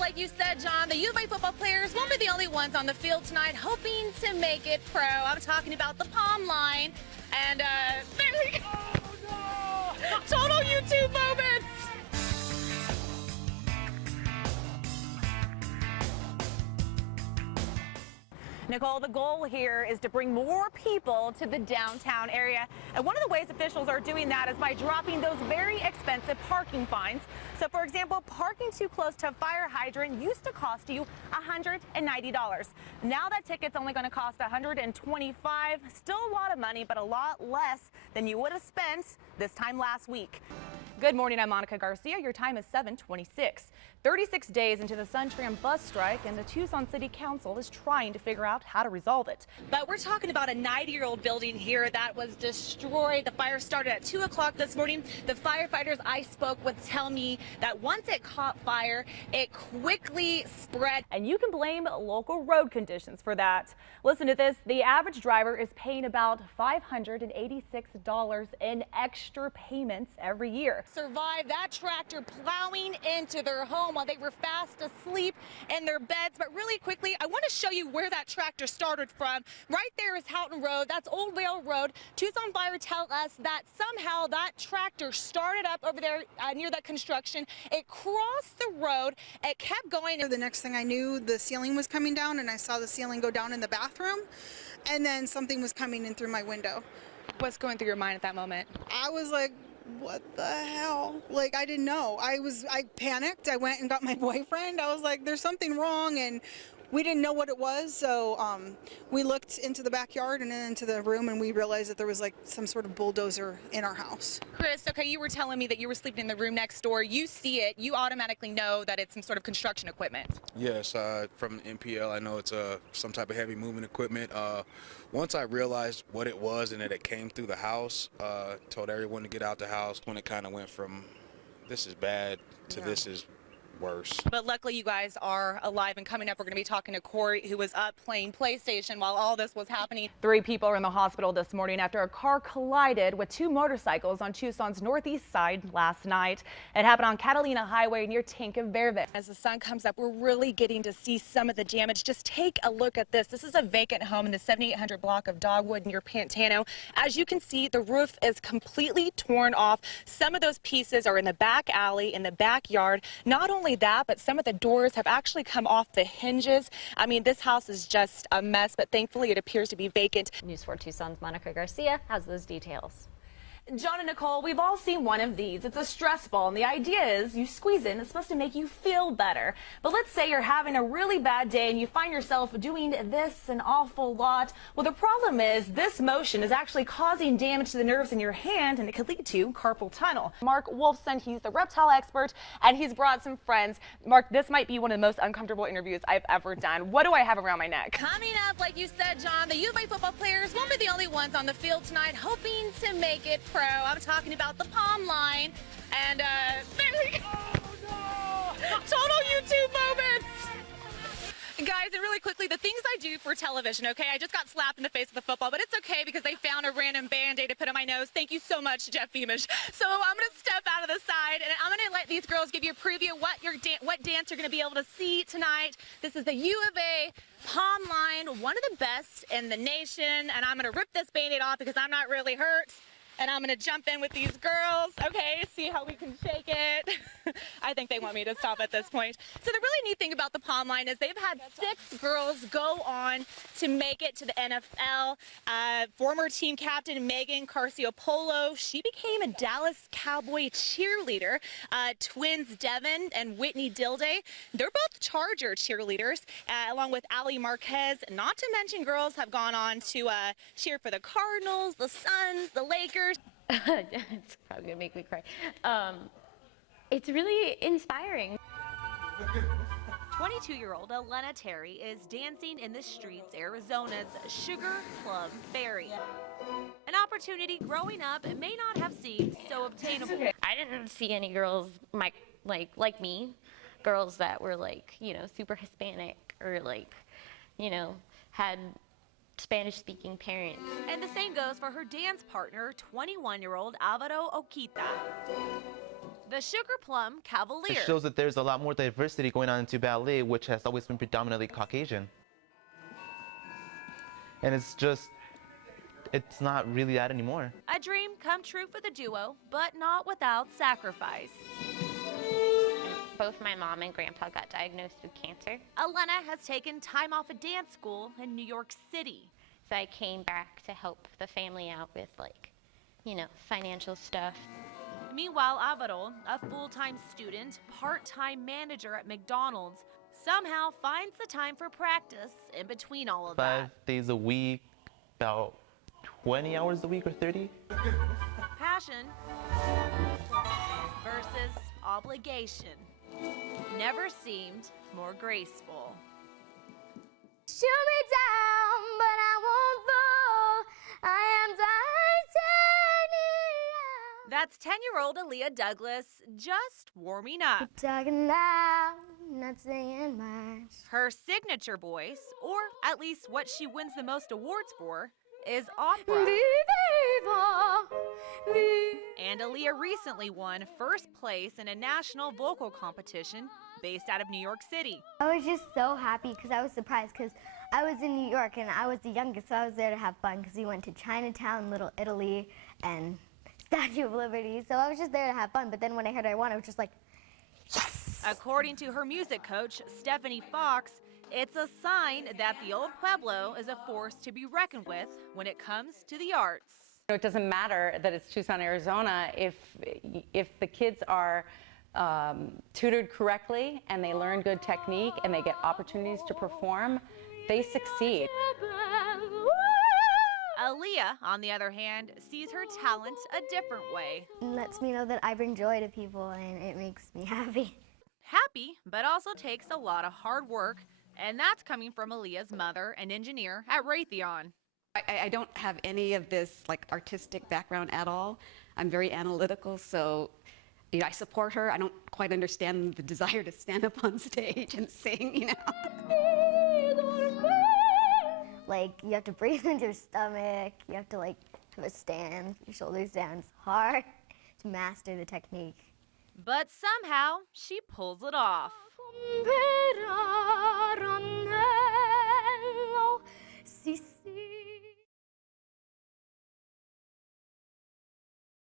like you said, John, the U of A football players won't be the only ones on the field tonight hoping to make it pro. I'm talking about the Palm Line. And there we go. Oh, no. Total YouTube moments. Nicole, the goal here is to bring more people to the downtown area. And one of the ways officials are doing that is by dropping those very expensive parking fines. So, for example, parking too close to a fire hydrant used to cost you $190. Now that ticket's only going to cost $125. Still a lot of money, but a lot less than you would have spent this time last week. Good morning, I'm Monica Garcia. Your time is 7:26. 36 days into the Suntram bus strike, and the Tucson City Council is trying to figure out how to resolve it. But we're talking about a 90-year-old building here that was destroyed. The fire started at 2 o'clock this morning. The firefighters I spoke with tell me that once it caught fire, it quickly spread. And you can blame local road conditions for that. Listen to this. The average driver is paying about $586 in extra payments every year. Survived that tractor plowing into their home while they were fast asleep in their beds. But really quickly, I want to show you where that tractor started from. Right there is Houghton Road. That's Old Rail Road. Tucson Fire tell us that somehow that tractor started up over there near that construction. It crossed the road. It kept going. The next thing I knew, the ceiling was coming down, and I saw the ceiling go down in the bathroom, and then something was coming in through my window. What's going through your mind at that moment? I was like, what the hell? Like, I didn't know. I panicked. I went and got my boyfriend. I was like, there's something wrong, and we didn't know what it was, so we looked into the backyard and then into the room, and we realized that there was like some sort of bulldozer in our house. Chris, okay, you were telling me that you were sleeping in the room next door. You see it, you automatically know that it's some sort of construction equipment. Yes, from NPL, I know it's some type of heavy moving equipment. Once I realized what it was and that it came through the house, told everyone to get out the house. When it kind of went from this is bad to this is worse. But luckily you guys are alive, and coming up we're going to be talking to Corey, who was up playing PlayStation while all this was happening. 3 people are in the hospital this morning after a car collided with 2 motorcycles on Tucson's northeast side last night. It happened on Catalina Highway near Tinka Verde. As the sun comes up, we're really getting to see some of the damage. Just take a look at this. This is a vacant home in the 7800 block of Dogwood near Pantano. As you can see, the roof is completely torn off. Some of those pieces are in the back alley, in the backyard. Not only that, but some of the doors have actually come off the hinges. I mean, this house is just a mess, but thankfully it appears to be vacant. News 4 Tucson's Monica Garcia has those details. John and Nicole, we've all seen one of these. It's a stress ball, and the idea is you squeeze it and it's supposed to make you feel better. But let's say you're having a really bad day and you find yourself doing this an awful lot. Well, the problem is this motion is actually causing damage to the nerves in your hand, and it could lead to carpal tunnel. Mark Wolfson, he's the reptile expert, and he's brought some friends. Mark, this might be one of the most uncomfortable interviews I've ever done. What do I have around my neck? Coming up, like you said, John, the U of A football players won't be the only ones on the field tonight hoping to make it pro. I'm talking about the Palm Line, and there we go. Oh, no. Total YouTube moments. Guys, and really quickly, the things I do for television, okay? I just got slapped in the face with a football, but it's okay because they found a random Band-Aid to put on my nose. Thank you so much, Jeff Beamish. So I'm going to step out of the side, and I'm going to let these girls give you a preview of what dance you're going to be able to see tonight. This is the U of A Palm Line, one of the best in the nation, and I'm going to rip this Band-Aid off because I'm not really hurt. And I'm going to jump in with these girls, okay, see how we can shake it. I think they want me to stop at this point. So the really neat thing about the Palm Line is they've had 6 girls go on to make it to the NFL. Former team captain Megan Carciopolo, she became a Dallas Cowboy cheerleader. Twins Devin and Whitney Dilday, they're both Charger cheerleaders, along with Ali Marquez. Not to mention girls have gone on to cheer for the Cardinals, the Suns, the Lakers. It's probably gonna make me cry. It's really inspiring. 22-year-old Elena Terry is dancing in the streets, Arizona's Sugar Plum Fairy. An opportunity growing up may not have seemed so obtainable. I didn't see any girls like me, girls that were like, you know, super Hispanic or like, you know, had Spanish-speaking parents. And the same goes for her dance partner, 21-year-old Alvaro Oquita. The Sugar Plum Cavalier. It shows that there's a lot more diversity going on into ballet, which has always been predominantly Caucasian. And it's not really that anymore. A dream come true for the duo, but not without sacrifice. Both my mom and grandpa got diagnosed with cancer. Elena has taken time off of dance school in New York City. So I came back to help the family out with, like, you know, financial stuff. Meanwhile, Alvaro, a full-time student, part-time manager at McDonald's, somehow finds the time for practice in between all of that. 5 days a week, about 20 hours a week or 30. Passion versus obligation never seemed more graceful. Shoot me down, but I won't fall. I am titanium. That's 10-year-old Aaliyah Douglas just warming up. Talking loud, not saying much. Her signature voice, or at least what she wins the most awards for, is opera. And Aaliyah recently won first place in a national vocal competition based out of New York City. I was just so happy because I was surprised because I was in New York and I was the youngest, so I was there to have fun because we went to Chinatown, Little Italy, and Statue of Liberty. So I was just there to have fun, but then when I heard I won, I was just like, yes! According to her music coach, Stephanie Fox, it's a sign that the old Pueblo is a force to be reckoned with when it comes to the arts. It doesn't matter that it's Tucson, Arizona, if the kids are tutored correctly and they learn good technique and they get opportunities to perform, they succeed. Aaliyah, on the other hand, sees her talent a different way. It lets me know that I bring joy to people and it makes me happy. Happy, but also takes a lot of hard work, and that's coming from Aaliyah's mother, an engineer at Raytheon. I don't have any of this like artistic background at all. I'm very analytical, so I support her. I don't quite understand the desire to stand up on stage and sing, Like, you have to breathe into your stomach, you have to like have a stand, your shoulders down. It's hard to master the technique. But somehow, she pulls it off.